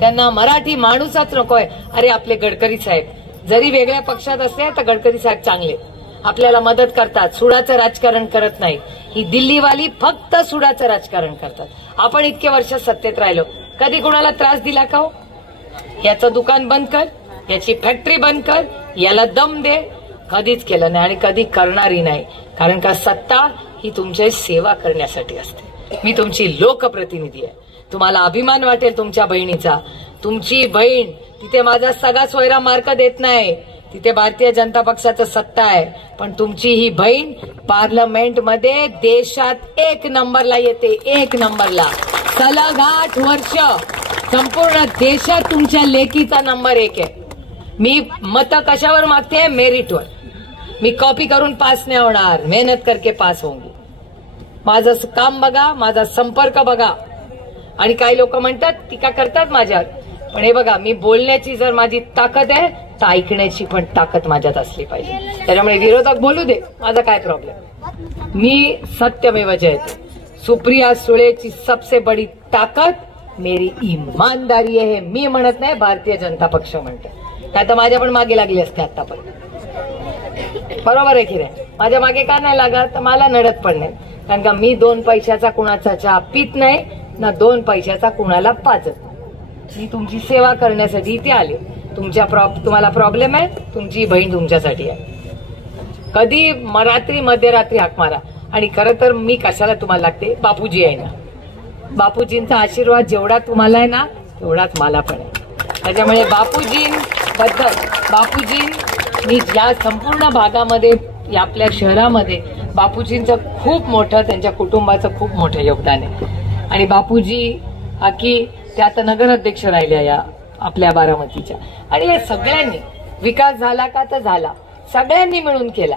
त्यांना मराठी माणूसच नकोय. अरे आपले गडकरी साहेब जरी वेगळ्या पक्षात असले तर गडकरी साहेब चांगले, आपल्याला मदत करतात, सुडाचं राजकारण करत नाही. ही दिल्लीवाली फक्त सुडाचं राजकारण करतात. आपण इतके वर्ष सत्तेत राहिलो, कधी कोणाला त्रास दिला का हो? याचं दुकान बंद कर, याची फॅक्टरी बंद कर, याला दम दे, कधीच केलं नाही आणि कधी करणारही नाही. कारण का सत्ता ही तुमची सेवा करण्यासाठी असते. मी तुमची लोकप्रतिनिधी आहे. तुम्हाला अभिमान वाटेल तुमच्या बहिणीचा. तुमची बहीण तिथे माझा सगळा सोयरा मार्क देत नाही, तिथे भारतीय जनता पक्षाचं सत्ता आहे. पण तुमची ही बहीण पार्लमेंटमध्ये देशात 1 नंबरला येते, 1 नंबरला. सलग 8 वर्ष संपूर्ण देशात तुमच्या लेकीचा नंबर 1 आहे. मी मत कशावर मागते? मेरिटवर. मी कॉपी करून पास नाही होणार, मेहनत करके पास होंगी. माझं काम बघा, माझा संपर्क बघा. आणि काही लोक म्हणतात टीका करतात माझ्यावर, पण हे बघा, मी बोलण्याची जर माझी ताकद आहे तर ऐकण्याची पण ताकद माझ्यात असली पाहिजे. त्याच्यामुळे विरोधक बोलू दे, माझा काय प्रॉब्लेम. मी सत्यमेव जयते. सुप्रिया सुळेची सबसे बडी ताकद मेरी ईमानदारी आहे. मी म्हणत नाही, भारतीय जनता पक्ष म्हणते. आता माझ्या पण मागे लागली असते आतापर्यंत. बरोबर आहे की नाही? माझ्या मागे का नाही लागत? तर मला नडत पण नाही. कारण का मी 2 पैशाचा कुणाचा चहा पित नाही ना 2 पैशाचा कुणाला पाजत. मी तुमची सेवा करण्यासाठी इथे आले. तुम्हाला प्रॉब्लेम आहे, तुमची बहीण तुमच्यासाठी आहे. कधी रात्री मध्यरात्री हाक मारा. आणि खरं तर मी कशाला तुम्हाला लागते? बापूजी आहे ना. बापूजींचा आशीर्वाद जेवढा तुम्हाला आहे ना तेवढाच मला पण आहे. त्याच्यामुळे बापूजी मी या संपूर्ण भागामध्ये, आपल्या शहरामध्ये बापूजींचं खूप मोठं, त्यांच्या कुटुंबाचं खूप मोठं योगदान आहे. आणि बापूजी की त्या आता नगराध्यक्ष राहिल्या या आपल्या बारामतीच्या. आणि या सगळ्यांनी विकास झाला का? तर झाला, सगळ्यांनी मिळून केला.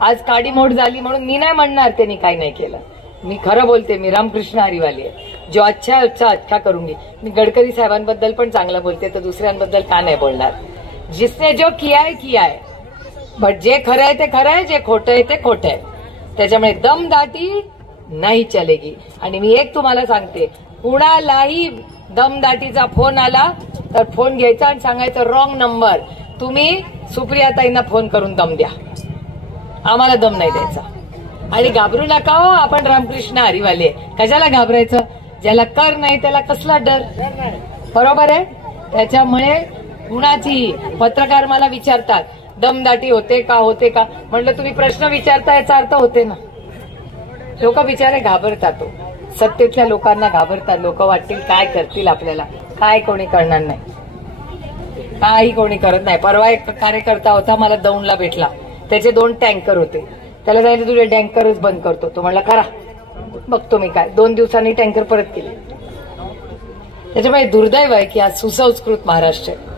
आज काडीमोड झाली म्हणून मी नाही म्हणणार त्यांनी काही नाही केलं. मी खरं बोलते, मी रामकृष्ण हरिवाली आहे. जो अच्छा है अच्छा अच्छा करूंगी. मी गडकरी साहेबांबद्दल पण चांगलं बोलते, तर दुसऱ्यांबद्दल का नाही बोलणार? जिसने जो किया है. बट जे खरं आहे ते खरं आहे, जे खोटं आहे ते खोटं आहे. त्याच्यामुळे दमदाटी नाही चलेगी. आणि मी एक तुम्हाला सांगते, कुणालाही दमदाटीचा फोन आला तर फोन घ्यायचा आणि सांगायचं रॉंग नंबर. तुम्ही सुप्रियाताईंना फोन करून दम द्या, आम्हाला दम नाही द्यायचा. आणि घाबरू नका हो, आपण रामकृष्ण हरिवाले. कशाला घाबरायचं? ज्याला कर नाही त्याला कसला डर? बरोबर आहे. त्याच्यामुळे कुणाची पत्रकार मला विचारतात दमदाटी होते का, होते का? म्हणलं तुम्ही प्रश्न विचारता याचा अर्थ होते ना. लोक बिचारे घाबरतात. सत्तेतल्या लोकांना घाबरतात. लोक वाटतील काय करतील आपल्याला. काय कोणी करणार नाही, काही कोणी करत नाही. परवा एक कार्यकर्ता होता, मला दौंडला भेटला. त्याचे 2 टँकर होते. त्याला सांगितलं तुझे टँकरच बंद करतो. तो म्हणला करा, बघतो मी काय. 2 दिवसांनी टँकर परत केले. त्याच्यामुळे दुर्दैव आहे की आज सुसंस्कृत महाराष्ट्र आहे.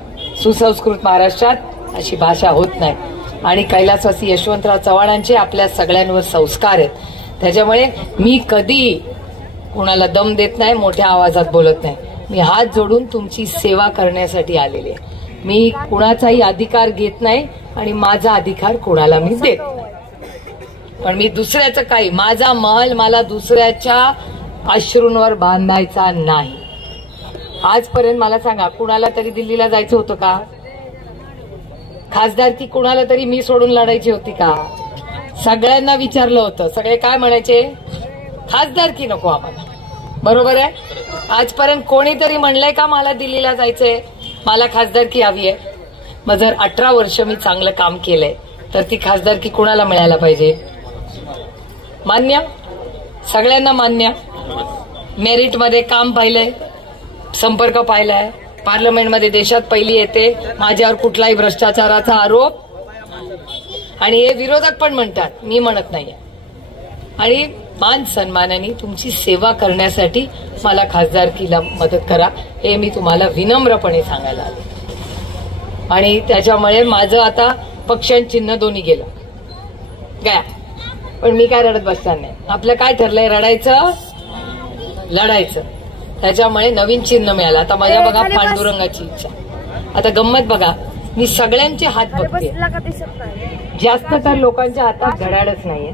सुसंस्कृत महाराष्ट्रात अशी भाषा होत नाही. आणि कैलासवासी यशवंतराव चव्हाणांचे आपल्या सगळ्यांवर संस्कार आहेत. त्याच्यामुळे मी कधी कुणाला दम देत नाही, मोठ्या आवाजात बोलत नाही. मी हात जोडून तुमची सेवा करण्यासाठी आलेले आहे. मी कुणाचाही अधिकार घेत नाही आणि माझा अधिकार कुणाला मी देत नाही. पण मी दुसऱ्याचं काही, माझा महल मला दुसऱ्याच्या अश्रूंवर बांधायचा नाही. आजपर्यंत मला सांगा, कुणाला तरी दिल्लीला जायचं होतं का? खासदारकी कुणाला तरी मी सोडून लढायची होती का? सगळ्यांना विचारलं होतं. सगळे काय म्हणायचे? खासदारकी नको आम्हाला. बरोबर आहे. आजपर्यंत कोणीतरी म्हणलंय का मला दिल्लीला जायचंय, मला खासदारकी हवी आहे? मग जर 18 वर्ष मी चांगलं काम केलंय तर ती खासदारकी कुणाला मिळायला पाहिजे? मान्य? सगळ्यांना मान्य. मेरिटमध्ये काम पाहिलंय, संपर्क पाहिलाय, पार्लमेंटमध्ये देशात पहिली येते, माझ्यावर कुठलाही भ्रष्टाचाराचा आरोप. आणि हे विरोधक पण म्हणतात, मी म्हणत नाहीये. आणि मान सन्मानाने तुमची सेवा करण्यासाठी मला खासदारकीला मदत करा, हे मी तुम्हाला विनम्रपणे सांगायला आले. आणि त्याच्यामुळे माझं आता पक्ष आणि चिन्ह दोन्ही गेलं काय. पण मी काय रडत बसणार नाही. आपलं काय ठरलंय? रडायचं, लढायचं. त्याच्यामुळे नवीन चिन्ह मिळालं. आता माझ्या बघा पांडुरंगाची इच्छा. आता गंमत बघा, मी सगळ्यांचे हात बघते. जास्त तर लोकांच्या हातात घड्याळच नाहीये.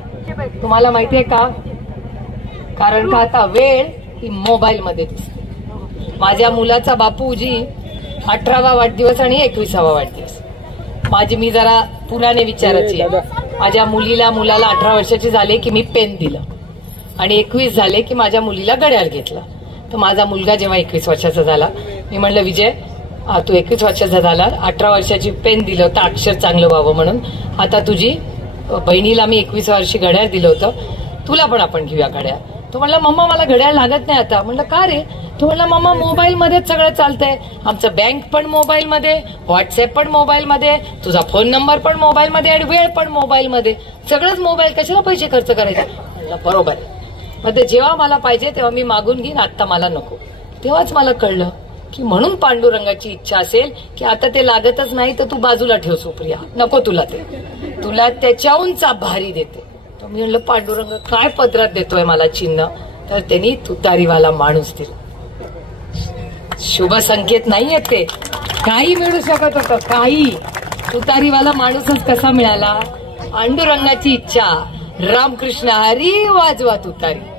तुम्हाला माहितीये का? कारण का आता वेळ ही मोबाईल मध्ये दिसते. माझ्या मुलाचा बापूजी 18वा वाढदिवस आणि 21वा वाढदिवस. मी जरा पुराणे विचाराची. माझ्या मुलाला 18 वर्षाचे झाले की मी पेन दिलं आणि 21 झाले की माझ्या मुलीला घड्याळ घेतलं. तर माझा मुलगा जेव्हा 21 वर्षाचा झाला, मी म्हणलं विजय तू 21 वर्षाचा झाला, 18 वर्षाची पेन दिलं होतं अक्षर चांगलं व्हावं म्हणून. आता तुझी बहिणीला मी 21 वर्षी घड्याळ दिलं होतं, तुला पण आपण घेऊया घड्याळ. तो म्हणला मम्मा मला घड्याळ लागत नाही आता. म्हणलं का रे? तो म्हणला मम्मा मोबाईल मध्येच सगळं चालतंय, आमचं बँक पण मोबाईल मध्ये, व्हॉट्सअप पण मोबाईल मध्ये, तुझा फोन नंबर पण मोबाईल मध्ये आणि वेळ पण मोबाईल मध्ये, सगळंच मोबाईल, कशाला पैसे खर्च करायचे. म्हणलं बरोबर आहे. मग ते जेव्हा मला पाहिजे तेव्हा मी मागून घेईन, आता मला नको. तेव्हाच मला कळलं की म्हणून पांडुरंगाची इच्छा असेल की आता ते लागतच नाही तर तू बाजूला ठेव सुप्रिया, नको तुला ते, तुला त्याच्याहूनचा भारी देते. तर मी म्हणलं पांडुरंग काय पदरात देतोय मला चिन्ह, तर त्यांनी तुतारीवाला माणूस दिला. शुभ संकेत नाहीये ते, काही मिळू शकत होतं, काही. तुतारीवाला माणूसच कसा मिळाला? पांडुरंगाची इच्छा, रामकृष्ण हरी वाजवा तुतारी.